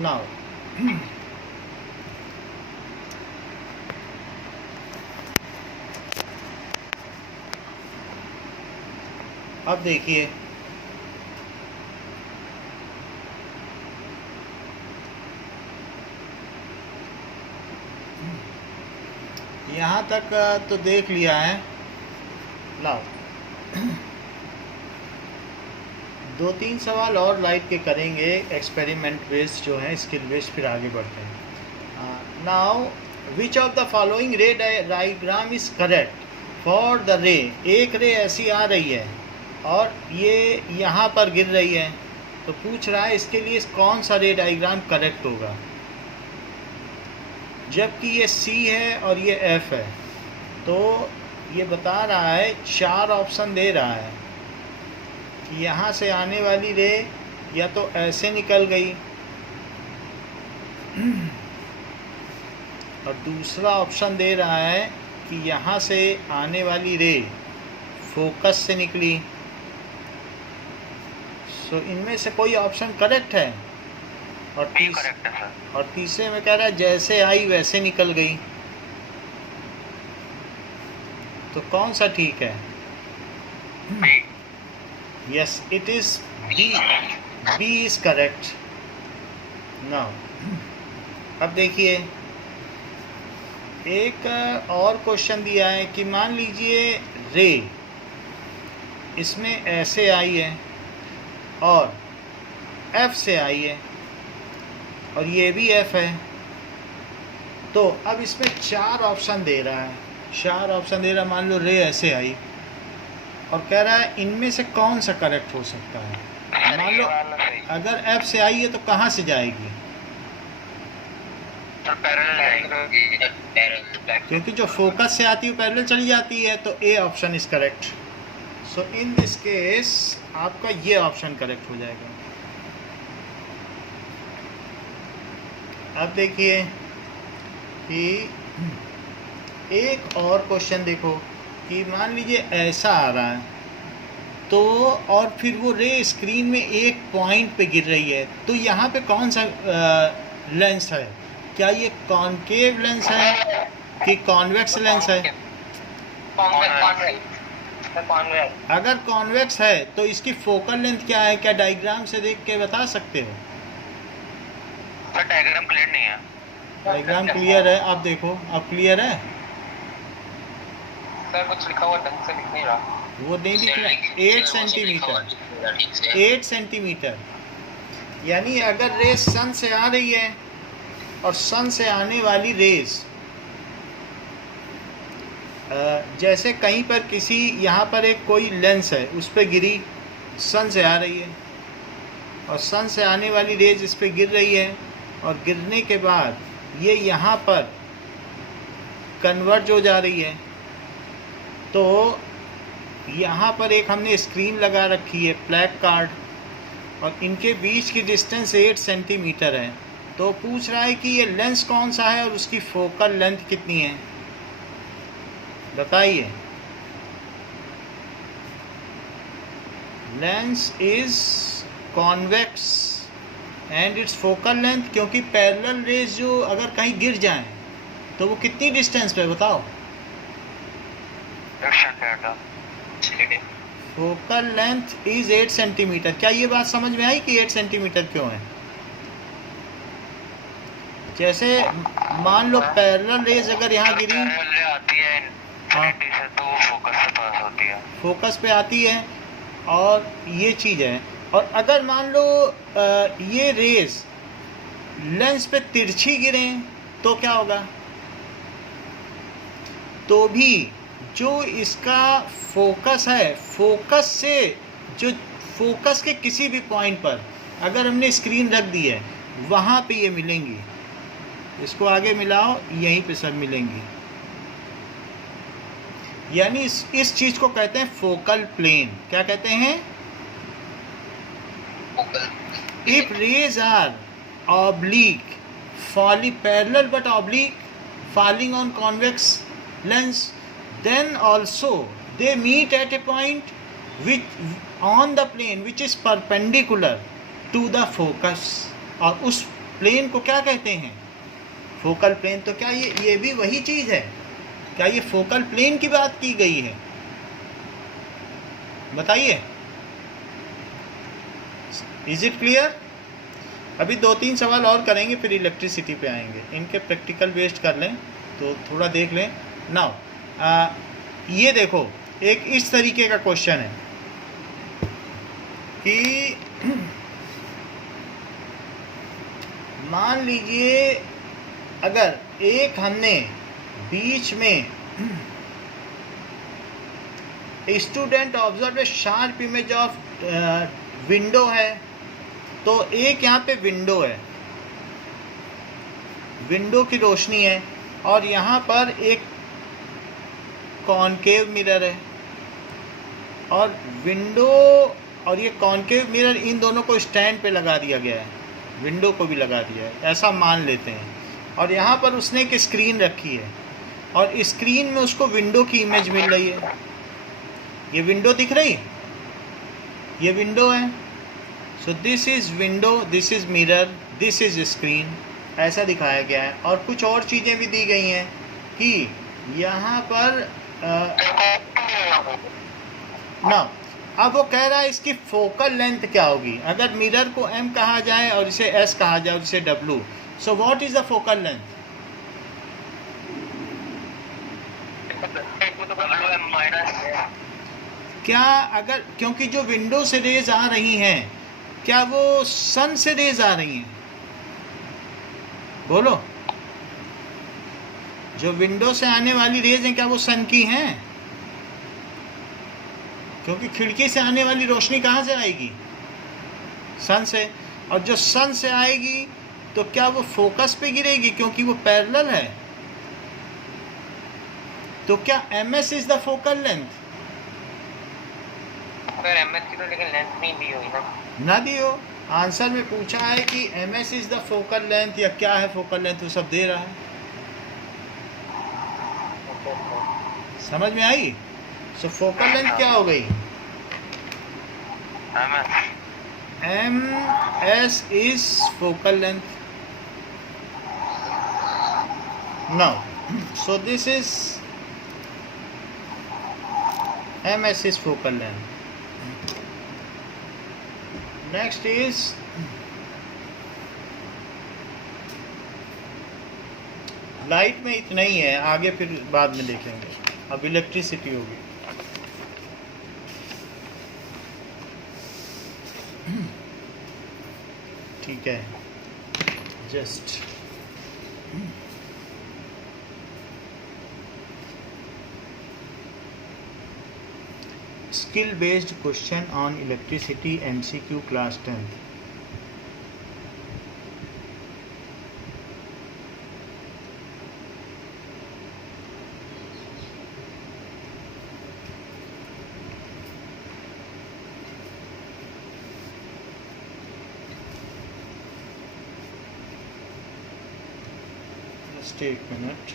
Now अब देखिए यहाँ तक तो देख लिया है। लाओ 2-3 सवाल और लाइट के करेंगे, एक्सपेरिमेंट बेस्ड जो है, स्किल बेस्ड, फिर आगे बढ़ते हैं। Now which of the following रे diagram is correct for the रे। एक रे ऐसी आ रही है और ये यहाँ पर गिर रही है, तो पूछ रहा है इसके लिए कौन सा रे डायग्राम करेक्ट होगा, जबकि ये C है और ये F है। तो ये बता रहा है, 4 ऑप्शन दे रहा है कि यहाँ से आने वाली रे या तो ऐसे निकल गई, और दूसरा ऑप्शन दे रहा है कि यहाँ से आने वाली रे फोकस से निकली। सो इनमें से कोई ऑप्शन करेक्ट है। और तीसरे में कह रहा है जैसे आई वैसे निकल गई। तो कौन सा ठीक है? Yes, it is B. B is correct. Now अब देखिए एक और क्वेश्चन दिया है कि मान लीजिए रे इसमें ऐसे आई है और F से आई है और ये भी F है। तो अब इसमें 4 ऑप्शन दे रहा है, 4 ऑप्शन दे रहा है। मान लो रे ऐसे आई और कह रहा है इनमें से कौन सा करेक्ट हो सकता है। मान लो अगर F से आई है तो कहाँ से जाएगी? क्योंकि जो फोकस से आती है पैरेलल चली जाती है, तो A option is correct. So in this case आपका ये ऑप्शन करेक्ट हो जाएगा। अब देखिए कि एक और क्वेश्चन देखो कि मान लीजिए ऐसा आ रहा है तो, और फिर वो रे स्क्रीन में एक पॉइंट पे गिर रही है, तो यहाँ पे कौन सा लेंस है? क्या ये कॉनकेव लेंस है कि कॉन्वेक्स लेंस है? अगर कॉन्वेक्स है तो इसकी फोकल लेंथ क्या है? क्या डायग्राम से देख के बता सकते हो? डायग्राम क्लियर नहीं है। डायग्राम क्लियर है, आप देखो, अब क्लियर है सर? कुछ लिखा हुआ ढंग से दिख नहीं रहा। वो नहीं दिख रहा। 8 सेंटीमीटर, 8 सेंटीमीटर। यानी अगर रेस सन से आ रही है और सन से आने वाली रेस जैसे कहीं पर किसी यहाँ पर एक कोई लेंस है उस पर गिरी, सन से आ रही है, और सन से आने वाली रेज इस पर गिर रही है, और गिरने के बाद ये यहाँ पर कन्वर्ज हो जा रही है। तो यहाँ पर एक हमने स्क्रीन लगा रखी है, ब्लैक कार्ड, और इनके बीच की डिस्टेंस 8 सेंटीमीटर है। तो पूछ रहा है कि ये लेंस कौन सा है और उसकी फोकल लेंथ कितनी है, बताइए। Lens is convex and it's focal length, क्योंकि पैरेलल रेज जो अगर कहीं गिर जाएं तो वो कितनी डिस्टेंस पे, बताओ। Focal length is 8 centimetre. क्या ये बात समझ में आई कि 8 सेंटीमीटर क्यों है? जैसे मान लो पैरेलल रेज अगर यहाँ गिरी आती है, हाँ, तो फोकस से पास होती है, फोकस पे आती है, और ये चीज़ है। और अगर मान लो ये रेज लेंस पे तिरछी गिरे तो क्या होगा? तो भी जो इसका फोकस है, फोकस से जो फोकस के किसी भी पॉइंट पर अगर हमने स्क्रीन रख दी है वहाँ पे ये मिलेंगी। इसको आगे मिलाओ, यहीं पे सब मिलेंगी। यानी इस चीज़ को कहते हैं फोकल प्लेन। क्या कहते हैं? If rays are oblique falling parallel but oblique falling on convex lens, then also they meet at a point which on the plane which is perpendicular to the focus, और उस plane को क्या कहते हैं? Focal plane. तो क्या ये भी वही चीज़ है? क्या ये फोकल प्लेन की बात की गई है? बताइए, इज इट क्लियर? अभी 2-3 सवाल और करेंगे, फिर इलेक्ट्रिसिटी पे आएंगे। इनके प्रैक्टिकल बेस्ड कर लें तो थोड़ा देख लें। नाउ ये देखो, एक इस तरीके का क्वेश्चन है कि मान लीजिए अगर एक हमने बीच में student observe a sharp image of window है, तो एक यहाँ पे विंडो है, विंडो की रोशनी है, और यहाँ पर एक कॉनकेव मिरर है, और विंडो और ये कॉनकेव मिरर इन दोनों को स्टैंड पे लगा दिया गया है, विंडो को भी लगा दिया है, ऐसा मान लेते हैं। और यहाँ पर उसने एक स्क्रीन रखी है, और स्क्रीन में उसको विंडो की इमेज मिल रही है। ये विंडो दिख रही है, ये विंडो है। So this is window, this is mirror, this is screen, ऐसा दिखाया गया है। और कुछ और चीज़ें भी दी गई हैं कि यहाँ पर ना, अब वो कह रहा है इसकी फोकल लेंथ क्या होगी अगर मिरर को m कहा जाए और इसे s कहा जाए और इसे w। So what is the focal length? क्या अगर, क्योंकि जो विंडो से रेज आ रही हैं, क्या वो सन से रेज आ रही हैं? बोलो, जो विंडो से आने वाली रेज हैं क्या वो सन की हैं? क्योंकि खिड़की से आने वाली रोशनी कहाँ से आएगी? सन से। और जो सन से आएगी तो क्या वो फोकस पे गिरेगी क्योंकि वो पैरेलल है? तो क्या ms is the focal length? ms की तो लेकिन लेंथ नहीं दी हुई ना दी हो। आंसर में पूछा है कि ms is the focal length या क्या है फोकल लेंथ, वो सब दे रहा है। समझ में आई? सो फोकल लेंथ क्या हो गई? ms is focal length. Now, so this is ms is focal length. Next is light में इतना ही है, आगे फिर बाद में देखेंगे। अब इलेक्ट्रिसिटी होगी। ठीक है, just skill based question on electricity MCQ class 10th। एक मिनट।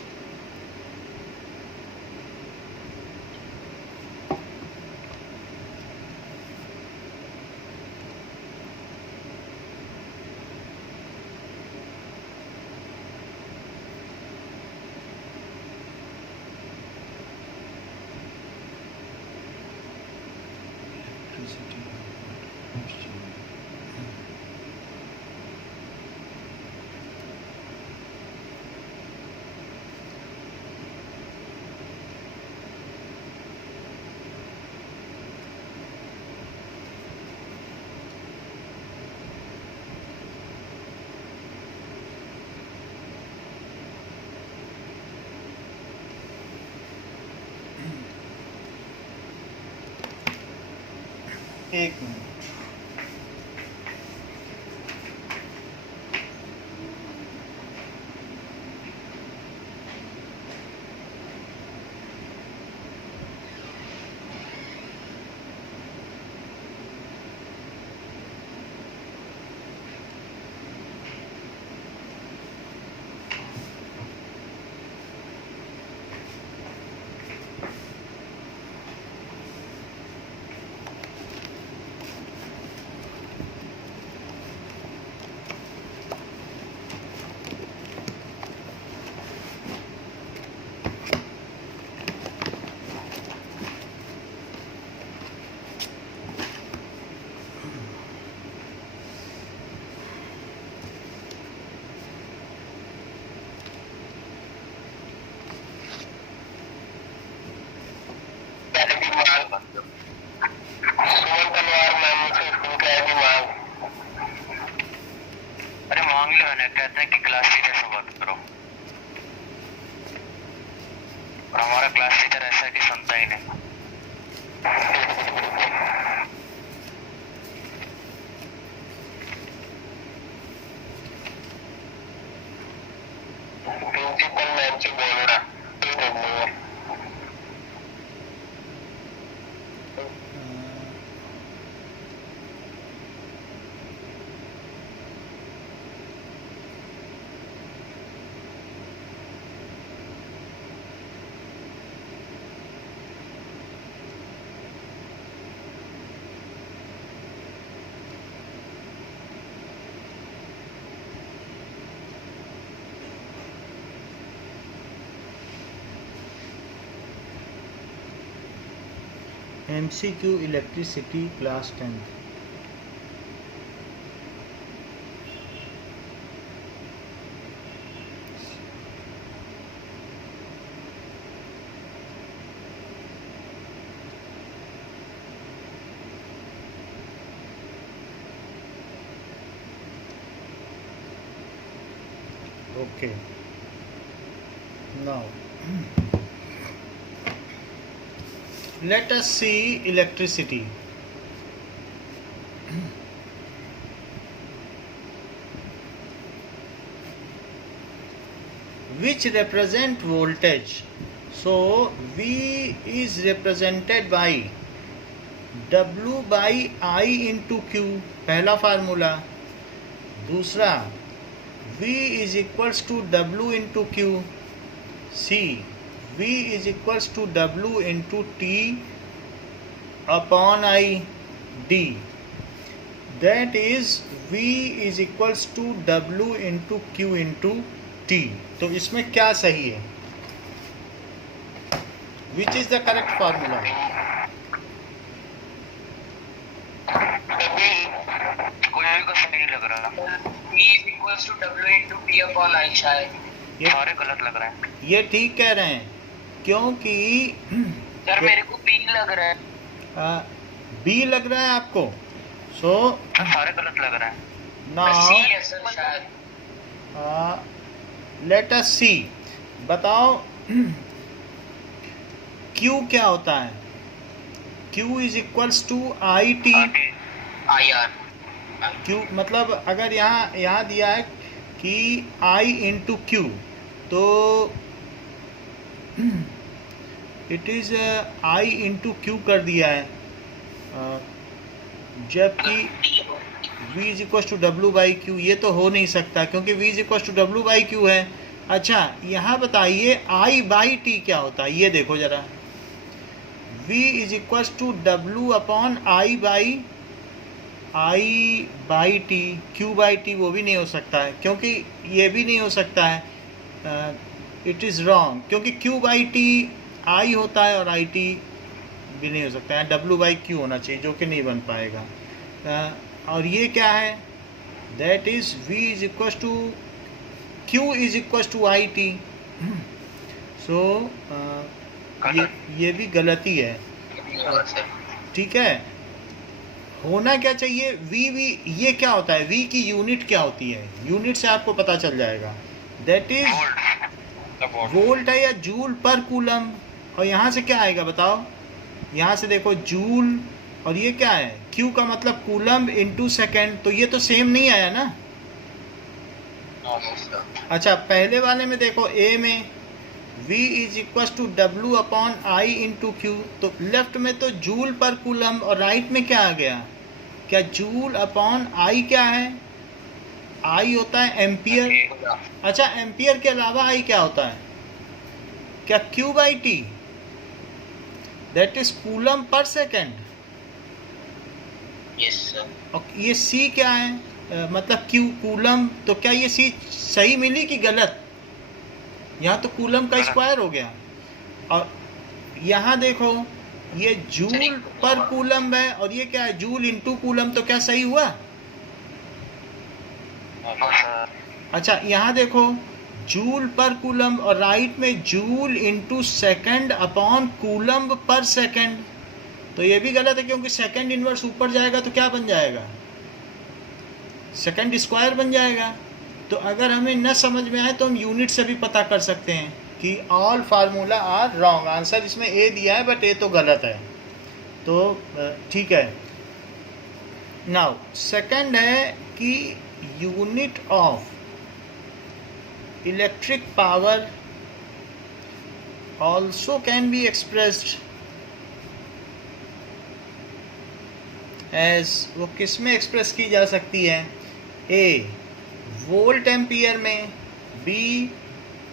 एक मिनट। गिवन है, कहते हैं कि क्लास टीचर से बात करो, और हमारा क्लास टीचर ऐसा है कि सुनता ही नहीं। प्रिंसिपल मैम से बोलना MCQ electricity class 10। Okay, now let us see electricity. Which represent voltage. So V is represented by W by I into Q, पहला फार्मूला। दूसरा V is equals to W into Q। C, V is equals to W into T upon I D, that is V is equals to W into Q into T। तो इसमें क्या सही है? Which is the correct formula? कोई को सही नहीं लग रहा। V is equals to W into T upon I शायद। ये सारे गलत लग रहे हैं। ये ठीक कह रहे हैं, क्योंकि सर मेरे को B लग रहा है। B लग रहा है आपको? सारे गलत लग रहे हैं। now C है सर शायद। let us see, बताओ Q क्या होता है? Q is equals to IT। IR। Q मतलब अगर यहाँ दिया है कि I into Q, तो it is I into Q कर दिया है, जबकि V is equals to W by Q। ये तो हो नहीं सकता क्योंकि V is equals to W by Q है। अच्छा, यहाँ बताइए I by T क्या होता है? ये देखो जरा, V is equals to W upon I by T। Q by T वो भी नहीं हो सकता है, क्योंकि ये भी नहीं हो सकता है, इट इज़ रॉन्ग, क्योंकि Q by T I होता है और IT भी नहीं हो सकता है, W by Q होना चाहिए, जो कि नहीं बन पाएगा। और ये क्या है? That is V is equals to Q is equals to IT। सो ये भी गलती है, ठीक है। होना क्या चाहिए? V ये क्या होता है? V की यूनिट क्या होती है? यूनिट से आपको पता चल जाएगा, दैट इज वोल्ट है या जूल पर कूलम। और यहाँ से क्या आएगा बताओ? यहाँ से देखो जूल, और ये क्या है? Q का मतलब कूलम इनटू सेकेंड, तो ये तो सेम नहीं आया ना। अच्छा, पहले वाले में देखो A में V is equal to W upon I into Q, तो लेफ्ट में तो जूल पर कूलम, और राइट में क्या आ गया? क्या जूल अपॉन I क्या है? I होता है एम्पियर। अच्छा, एम्पियर के अलावा I क्या होता है? क्या Q by T, that is coulomb per second. Yes sir. और ये C क्या है? मतलब Q कूलम, तो क्या ये C सही मिली कि गलत? यहाँ तो कूलम का स्क्वायर हो गया। और यहाँ देखो ये जूल पर कूलम है, और ये क्या है? जूल इंटू कूलम, तो क्या सही हुआ? अच्छा, यहाँ देखो जूल पर कूलम, और राइट में joule into second upon coulomb per second, तो ये भी गलत है, क्योंकि सेकेंड इनवर्स ऊपर जाएगा तो क्या बन जाएगा? सेकेंड स्क्वायर बन जाएगा। तो अगर हमें न समझ में आए तो हम यूनिट से भी पता कर सकते हैं कि all formula are wrong. Answer इसमें ए दिया है बट ए तो गलत है, तो ठीक है। नाउ सेकंड है कि unit of electric power also can be expressed as, वो किस में एक्सप्रेस की जा सकती है? ए वोल्ट एम्पियर में, बी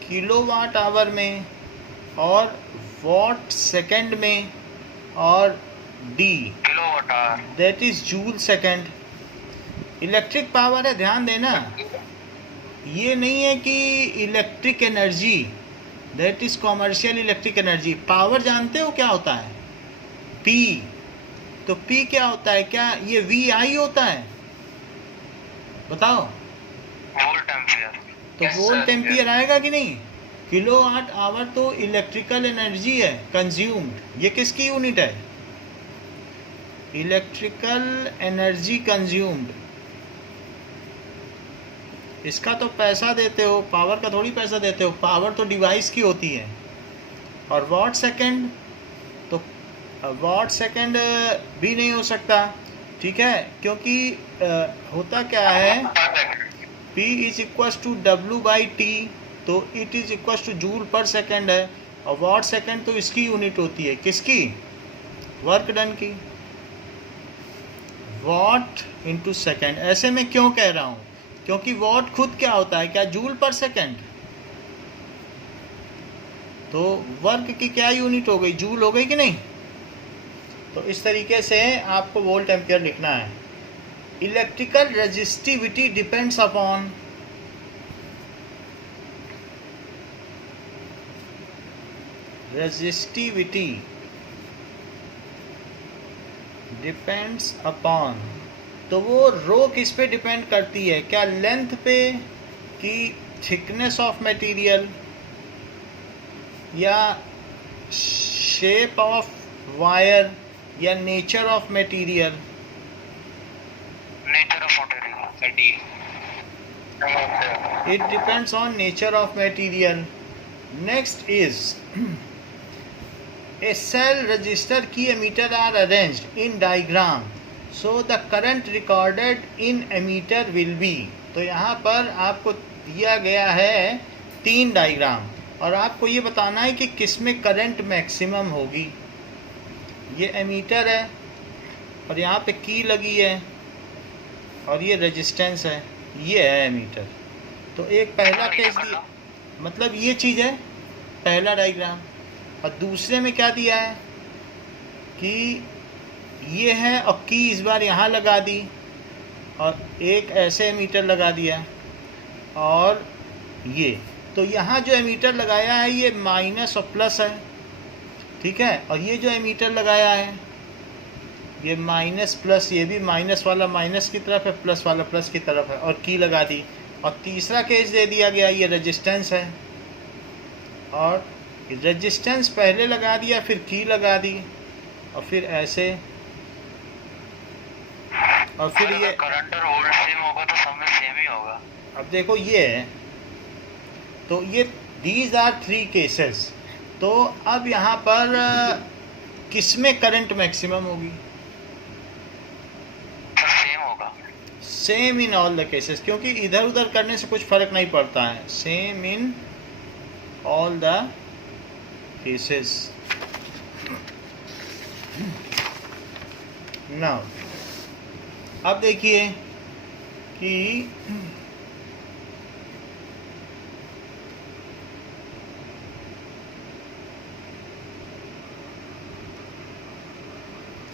किलोवाट आवर में, और वॉट सेकंड में, और D kilowatt hour, that is joule second. Electric power है, ध्यान देना, ये नहीं है कि electric energy, that is commercial electric energy. Power जानते हो क्या होता है? पी। तो पी क्या होता है? क्या ये वी आई होता है? बताओ। Volt ampere. तो वोल्ट एम्पियर आएगा कि नहीं? किलोवाट आवर तो इलेक्ट्रिकल एनर्जी है कंज्यूम्ड। ये किसकी यूनिट है? Electrical energy consumed. इसका तो पैसा देते हो, पावर का थोड़ी पैसा देते हो, पावर तो डिवाइस की होती है। और वॉट सेकंड, तो वॉट सेकंड भी नहीं हो सकता, ठीक है, क्योंकि होता क्या है, P is equal to W/T, तो it is equal two joule पर सेकंड है, और वॉट सेकंड तो इसकी यूनिट होती है, किसकी? वर्क डन की, वॉट इंटू सेकेंड। ऐसे में क्यों कह रहा हूँ? क्योंकि वॉट खुद क्या होता है? क्या जूल पर सेकंड? तो वर्क की क्या यूनिट हो गई? जूल हो गई कि नहीं? तो इस तरीके से आपको वोल्ट एम्पियर लिखना है। Electrical resistivity depends upon, resistivity depends upon, तो वो रो किस पे डिपेंड करती है? क्या लेंथ पे, कि थिकनेस ऑफ मटेरियल, या शेप ऑफ वायर, या nature of material? Nature of material. It depends on nature of material. Next is a cell register key emitter are arranged in diagram, so the current recorded in emitter will be। तो यहाँ पर आपको दिया गया है 3 diagram, और आपको ये बताना है कि किस में करंट मैक्सिमम होगी। ये एमीटर है, और यहाँ पे की लगी है, और ये रेजिस्टेंस है, ये है एमीटर। तो एक पहला केस दिया, मतलब ये चीज़ है पहला डायग्राम, और दूसरे में क्या दिया है कि ये है, और की इस बार यहाँ लगा दी, और एक ऐसे एमीटर लगा दिया, और ये, तो यहाँ जो एमीटर लगाया है ये माइनस और प्लस है, ठीक है, और ये जो एमीटर लगाया है ये माइनस प्लस, ये भी माइनस वाला माइनस की तरफ है, प्लस वाला प्लस की तरफ है, और की लगा दी। और तीसरा केस दे दिया गया, ये रेजिस्टेंस है, और रेजिस्टेंस पहले लगा दिया, फिर की लगा दी, और फिर ऐसे, और फिर ये करंट और वोल्ट सेम होगा तो सब में सेम ही होगा। अब देखो ये है, तो ये दीज आर 3 केसेस। तो अब यहाँ पर किस में करंट मैक्सिमम होगी? सेम होगा, same in all the cases, क्योंकि इधर उधर करने से कुछ फर्क नहीं पड़ता है। Same in all the cases. Now अब देखिए कि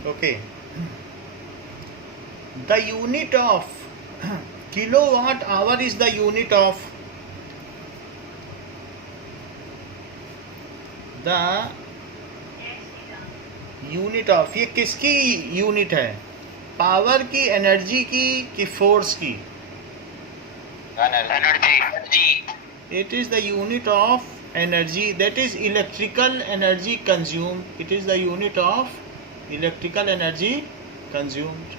okay, the unit of kilowatt hour is the unit of the unit of, ये किसकी यूनिट है? पावर की, एनर्जी की, कि फोर्स की? Energy. It is the unit of energy, that is electrical energy consumed. It is the unit of electrical energy consumed.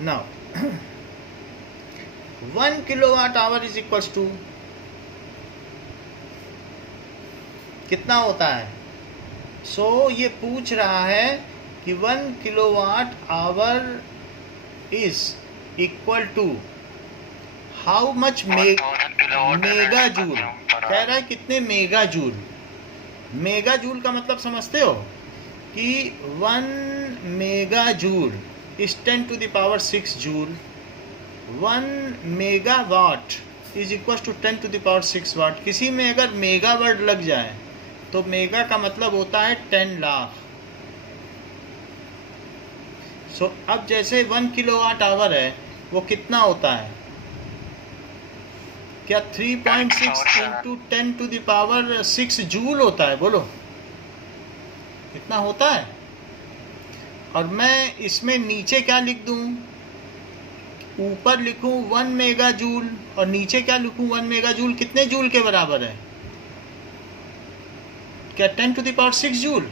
Now 1 kilowatt hour is equals to कितना होता है? सो ये पूछ रहा है कि 1 kilowatt hour is equal to how much mega joule. कह रहा है कितने मेगा जूल। मेगा जूल का मतलब समझते हो कि 1 mega joule is 10 to the power 6 joule. 1 megawatt is equal to 10 to the power 6 watt. किसी में अगर मेगा वर्ड लग जाए तो मेगा का मतलब होता है 10 लाख। सो अब जैसे 1 किलोवाट आवर है वो कितना होता है? क्या 3.6 into 10 to the power 6 joule होता है? बोलो कितना होता है? और मैं इसमें नीचे क्या लिख दूं? ऊपर लिखूं 1 मेगा जूल और नीचे क्या लिखूं? 1 मेगा जूल कितने जूल के बराबर है? क्या 10 टू द पावर 6 जूल?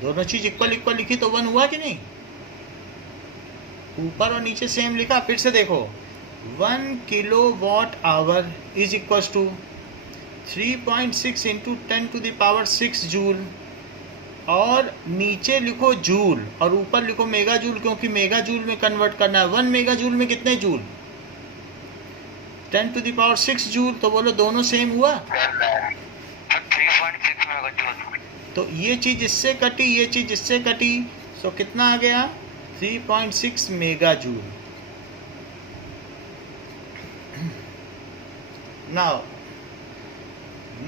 दोनों चीज इक्वल इक्वल लिखी तो 1 हुआ कि नहीं? ऊपर और नीचे सेम लिखा। फिर से देखो 1 kilowatt hour is equal to 3.6 into 10 to the power 6 joule और नीचे लिखो जूल और ऊपर लिखो मेगा जूल, क्योंकि मेगा जूल में कन्वर्ट करना है। 1 मेगा जूल में कितने joule? 10 to the power 6 joule. तो बोलो दोनों सेम हुआ? 3.6 मेगा जूल। तो ये चीज इससे कटी, ये चीज इससे कटी। सो कितना आ गया? 3.6 mega joule. Now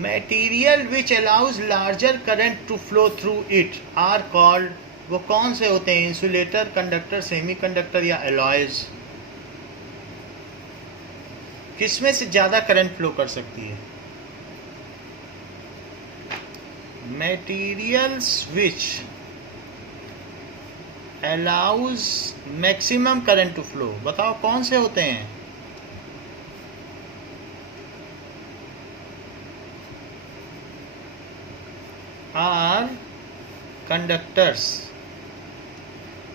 material which allows larger current to flow through it are called, वो कौन से होते हैं? इंसुलेटर, कंडक्टर, सेमीकंडक्टर या एलॉयज? किसमें से ज्यादा करंट फ्लो कर सकती है? Materials which allows maximum current to flow, बताओ कौन से होते हैं? Are conductors.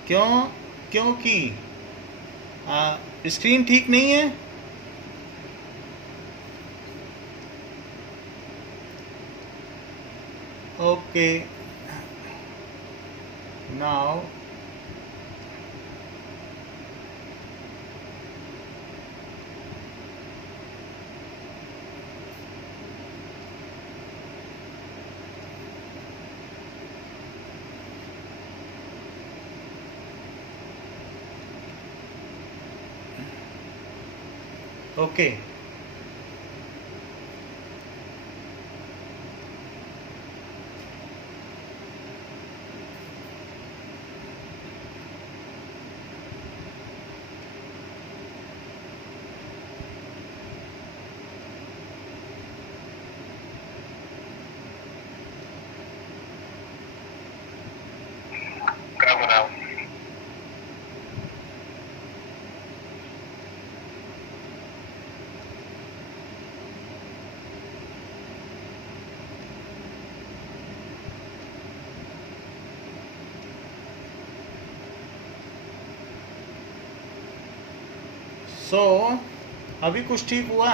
क्यों? क्योंकि स्क्रीन ठीक नहीं है। Okay, now okay. क्या बनाओ? सो अभी कुछ ठीक हुआ?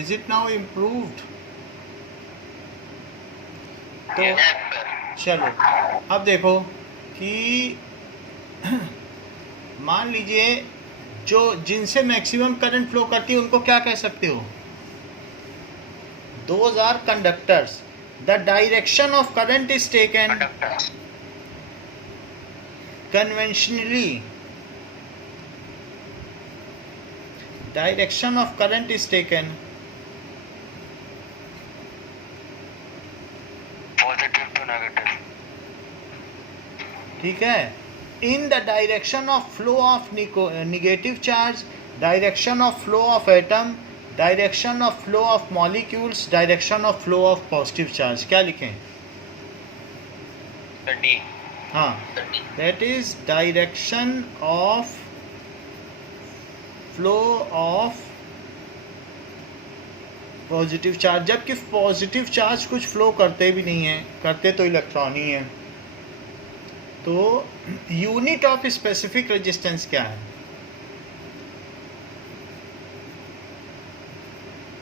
Is it now improved? तो चलो अब देखो कि मान लीजिए जो जिनसे मैक्सिमम करंट फ्लो करती है उनको क्या कह सकते हो? Those are conductors. The direction of current is taken conventionally. Direction of current is taken positive to negative. ठीक है? In the direction of flow of negative charge, direction of flow of atom, direction of flow of molecules, direction of flow of positive charge. क्या लिखें? D. हाँ, that is direction of flow of positive charge. जबकि positive charge कुछ flow करते भी नहीं है, करते तो इलेक्ट्रॉन ही है। तो यूनिट ऑफ स्पेसिफिक रेजिस्टेंस क्या है?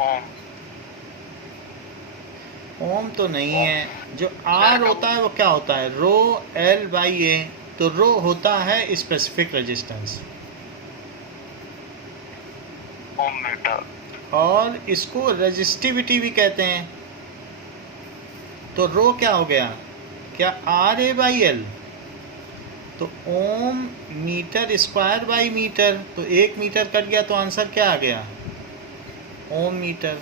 ओम। ओम तो नहीं है। जो आर होता है वो क्या होता है? रो एल बाई ए। तो रो होता है स्पेसिफिक रेजिस्टेंस, ओम मीटर। और इसको रेजिस्टिविटी भी कहते हैं। तो रो क्या हो गया? क्या आर ए बाई एल? तो ओम मीटर स्क्वायर बाई मीटर, तो 1 मीटर कट गया तो आंसर क्या आ गया? ओम मीटर।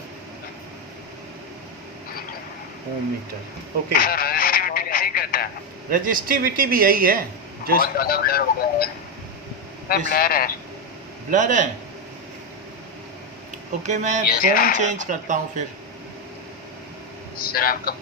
ओम मीटर। ओके, सर रेजिस्टिविटी नहीं कहता है। रेजिस्टिविटी भी यही है जो बहुत ज्यादा ब्लर हो गया है सर। ब्लर है। ब्लर है। ओके, मैं Yes. फोन चेंज करता हूँ फिर। सर आपका